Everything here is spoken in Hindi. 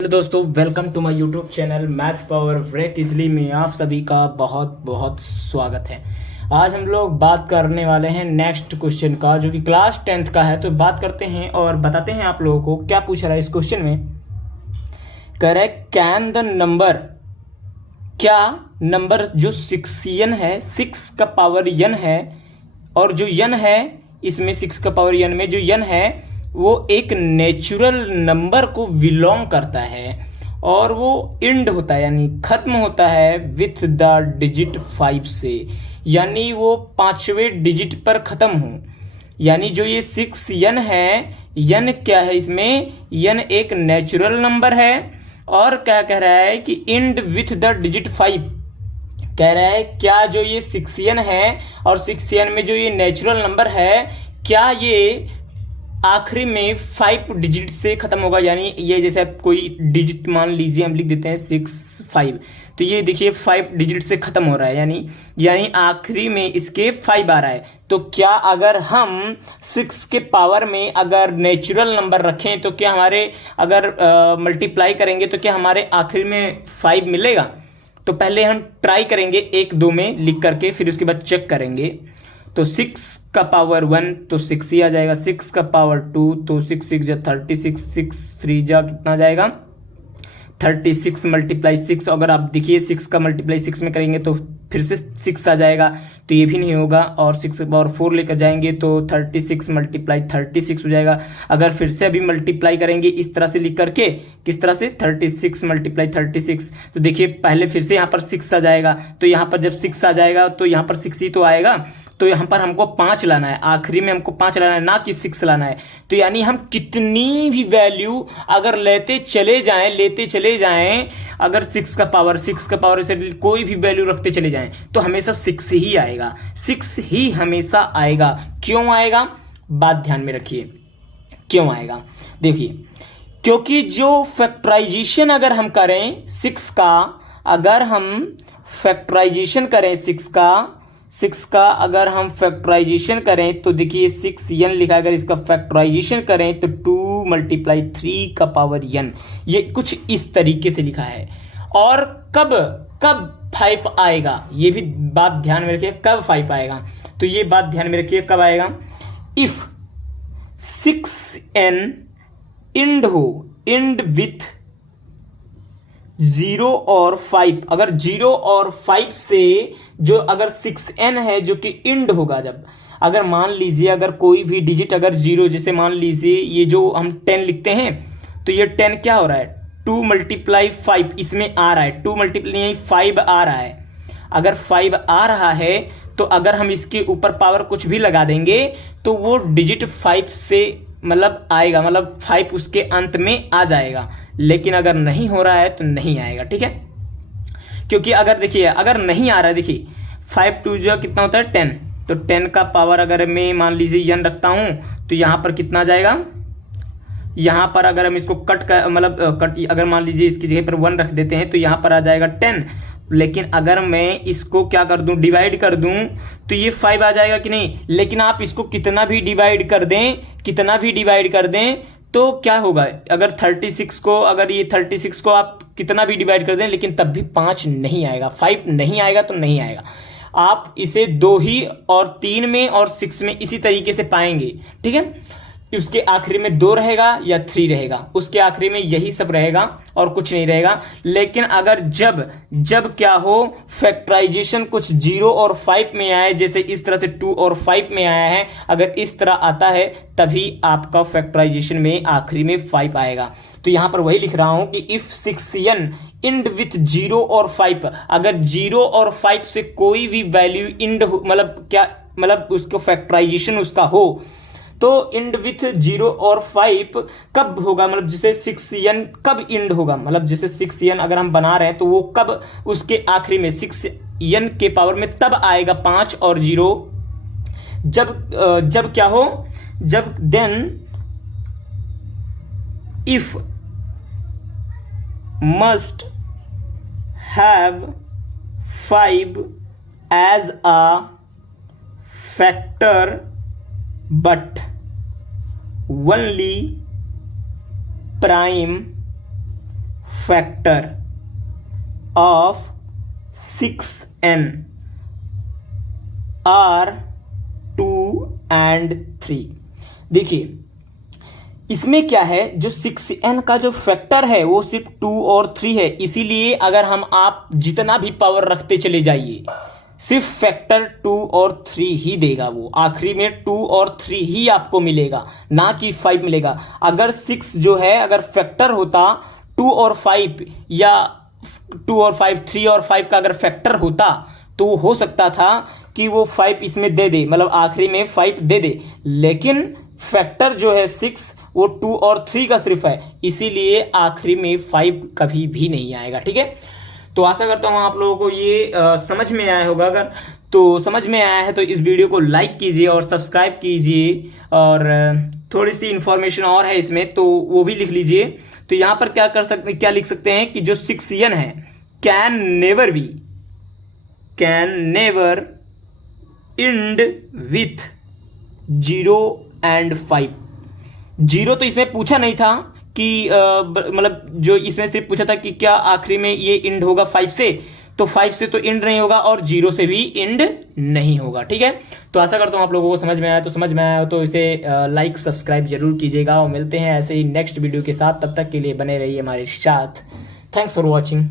हेलो दोस्तों, welcome to my YouTube channel math power break easily में आप सभी का बहुत बहुत स्वागत है। आज हम लोग बात करने वाले हैं नेक्स्ट क्वेश्चन का, जो कि क्लास 10th का है। तो बात करते हैं और बताते हैं आप लोगों को क्या पूछ रहा है इस क्वेश्चन में। करेक्ट कैन द नंबर, क्या नंबर जो 6n है, 6 का पावर n है, और जो n है इसमें 6 का पावर n में जो n है वो एक नेचुरल नंबर को बिलोंग करता है और वो इंड होता है यानी खत्म होता है विथ द डिजिट 5 से, यानी वो 5वें डिजिट पर खत्म हो। यानी जो ये 6n है, n क्या है इसमें, n एक नेचुरल नंबर है और क्या कह रहा है कि इंड विथ द डिजिट 5। कह रहा है क्या जो ये 6n है और 6n में जो ये नेचुरल नंबर है, क्या ये आखिरी में 5 डिजिट से खत्म होगा। यानी ये जैसे कोई डिजिट मान लीजिए हम लिख देते हैं 6 5, तो ये देखिए 5 डिजिट से खत्म हो रहा है, यानी आखिरी में इसके 5 आ रहा है। तो क्या अगर हम 6 के पावर में अगर नेचुरल नंबर रखें तो क्या हमारे अगर मल्टीप्लाई करेंगे तो क्या हमारे आखिरी में 5 मिलेगा। तो पहले हम ट्राई करेंगे 1 2 में लिख करके, फिर उसके बाद चेक करेंगे। तो 6 का पावर 1 तो 6 ही आ जाएगा, 6 का पावर 2 तो 6 6 जा 36, 6 3 जा कितना जाएगा 36 मल्टीप्लाई 6। अगर आप देखिए 6 का मल्टीप्लाई 6 में करेंगे तो फिर से 6 आ जाएगा, तो ये भी नहीं होगा। और 6 का पावर 4 लेकर जाएंगे तो 36 मल्टीप्लाई 36 हो जाएगा। अगर फिर से अभी मल्टीप्लाई करेंगे इस तरह से लिख करके, किस तरह से 36 मल्टीप्लाई 36, तो देखिए पहले फिर से यहाँ पर 6 आ जाएगा। तो यहाँ पर जब 6 आ जाएगा तो यहाँ पर 6 ही तो आएगा, तो यहाँ पर हमको 5 लाना है, आखिरी में हमको 5 लाना है, ना कि 6 लाना है। तो यानी हम कितनी भी वैल्यू अगर लेते चले जाएं, अगर 6 का पावर से कोई भी वैल्यू रखते चले जाएं तो हमेशा 6 ही आएगा, 6 ही हमेशा आएगा। क्यों आएगा, बात ध्यान में रखिए क्यों आएगा। देखिए क्योंकि जो फैक्टराइजेशन अगर हम करें 6 का, अगर हम फैक्टराइजेशन करें 6 का अगर हम फैक्टराइजेशन करें तो देखिए 6n लिखा है, अगर इसका फैक्टराइजेशन करें तो 2 मल्टीप्लाई 3 का पावर n, ये कुछ इस तरीके से लिखा है। और कब 5 आएगा, ये भी बात ध्यान में रखिए, कब 5 आएगा। तो ये बात ध्यान में रखिए कब आएगा, इफ 6n इंड विथ 0 और 5, अगर 0 और 5 से जो अगर 6n है जो कि इंड होगा, जब अगर मान लीजिए अगर कोई भी डिजिट अगर 0, जैसे मान लीजिए ये जो हम 10 लिखते हैं तो ये 10 क्या हो रहा है 2 मल्टीप्लाई 5 इसमें आ रहा है, 2 मल्टीप्लाई 5 आ रहा है। अगर 5 आ रहा है तो अगर हम इसके ऊपर पावर कुछ भी लगा देंगे तो वो डिजिट 5 से मतलब आएगा, मतलब 5 उसके अंत में आ जाएगा। लेकिन अगर नहीं हो रहा है तो नहीं आएगा, ठीक है। क्योंकि अगर देखिए अगर नहीं आ रहा है, देखिए 5 2 जो कितना होता है 10, तो 10 का पावर अगर मैं मान लीजिए n रखता हूं तो यहाँ पर कितना जाएगा, यहाँ पर अगर हम इसको कट कर मतलब अगर मान लीजिए इसकी जगह पर 1 रख देते हैं तो यहाँ पर आ जाएगा 10। लेकिन अगर मैं इसको क्या कर दूं, डिवाइड कर दूं तो ये 5 आ जाएगा कि नहीं। लेकिन आप इसको कितना भी डिवाइड कर दें तो क्या होगा, अगर 36 को, अगर ये 36 को आप कितना भी डिवाइड कर दें लेकिन तब भी 5 नहीं आएगा, 5 नहीं आएगा तो नहीं आएगा। आप इसे 2 ही और 3 में और 6 में इसी तरीके से पाएंगे, ठीक है। उसके आखिरी में 2 रहेगा या 3 रहेगा, उसके आखिरी में यही सब रहेगा और कुछ नहीं रहेगा। लेकिन अगर जब क्या हो, फैक्टराइजेशन कुछ 0 और 5 में आए, जैसे इस तरह से 2 और 5 में आया है, अगर इस तरह आता है तभी आपका फैक्टराइजेशन में आखिरी में 5 आएगा। तो यहां पर वही लिख रहा हूं कि इफ 6n इंड विथ 0 और 5, अगर 0 और 5 से कोई भी वैल्यू इंड मतलब क्या मतलब उसको फैक्टराइजेशन उसका हो तो इंड विथ 0 और 5 कब होगा, मतलब जैसे 6n कब इंड होगा, मतलब जैसे 6n अगर हम बना रहे हैं तो वो कब उसके आखिरी में 6n के पावर में तब आएगा 5 और 0, जब क्या हो, जब then if must have 5 as a factor but only prime factor of 6n are 2 and 3। देखिए इसमें क्या है, जो 6n का जो फैक्टर है वो सिर्फ 2 और 3 है, इसीलिए अगर आप जितना भी पावर रखते चले जाइए सिर्फ फैक्टर 2 और 3 ही देगा, वो आखिरी में 2 और 3 ही आपको मिलेगा, ना कि 5 मिलेगा। अगर 6 जो है अगर फैक्टर होता 2 और 5 या 2 और 5 3 और 5 का अगर फैक्टर होता तो हो सकता था कि वो 5 इसमें दे दे, मतलब आखिरी में 5 दे दे, लेकिन फैक्टर जो है 6 वो 2 और 3 का सिर्फ है, इसीलिए आखिरी में 5 कभी भी नहीं आएगा। ठीक है, तो आशा करता हूँ आप लोगों को ये समझ में आया होगा। अगर तो समझ में आया है तो इस वीडियो को लाइक कीजिए और सब्सक्राइब कीजिए, और थोड़ी सी इन्फॉर्मेशन और है इसमें तो वो भी लिख लीजिए। तो यहाँ पर क्या लिख सकते हैं कि जो 6n है can never and with 0 and 5। 0 तो इसमें पूछा नहीं था कि मतलब जो इसमें सिर्फ पूछा था कि क्या आखिरी में ये इंड होगा 5 से, तो 5 से तो इंड नहीं होगा और 0 से भी इंड नहीं होगा। ठीक है, तो आशा करता हूँ आप लोगों को समझ में आया। तो समझ में आया तो इसे लाइक सब्सक्राइब जरूर कीजिएगा, और मिलते हैं ऐसे ही नेक्स्ट वीडियो के साथ। तब तक के लिए बने रहिए हमारे साथ। Thanks for watching.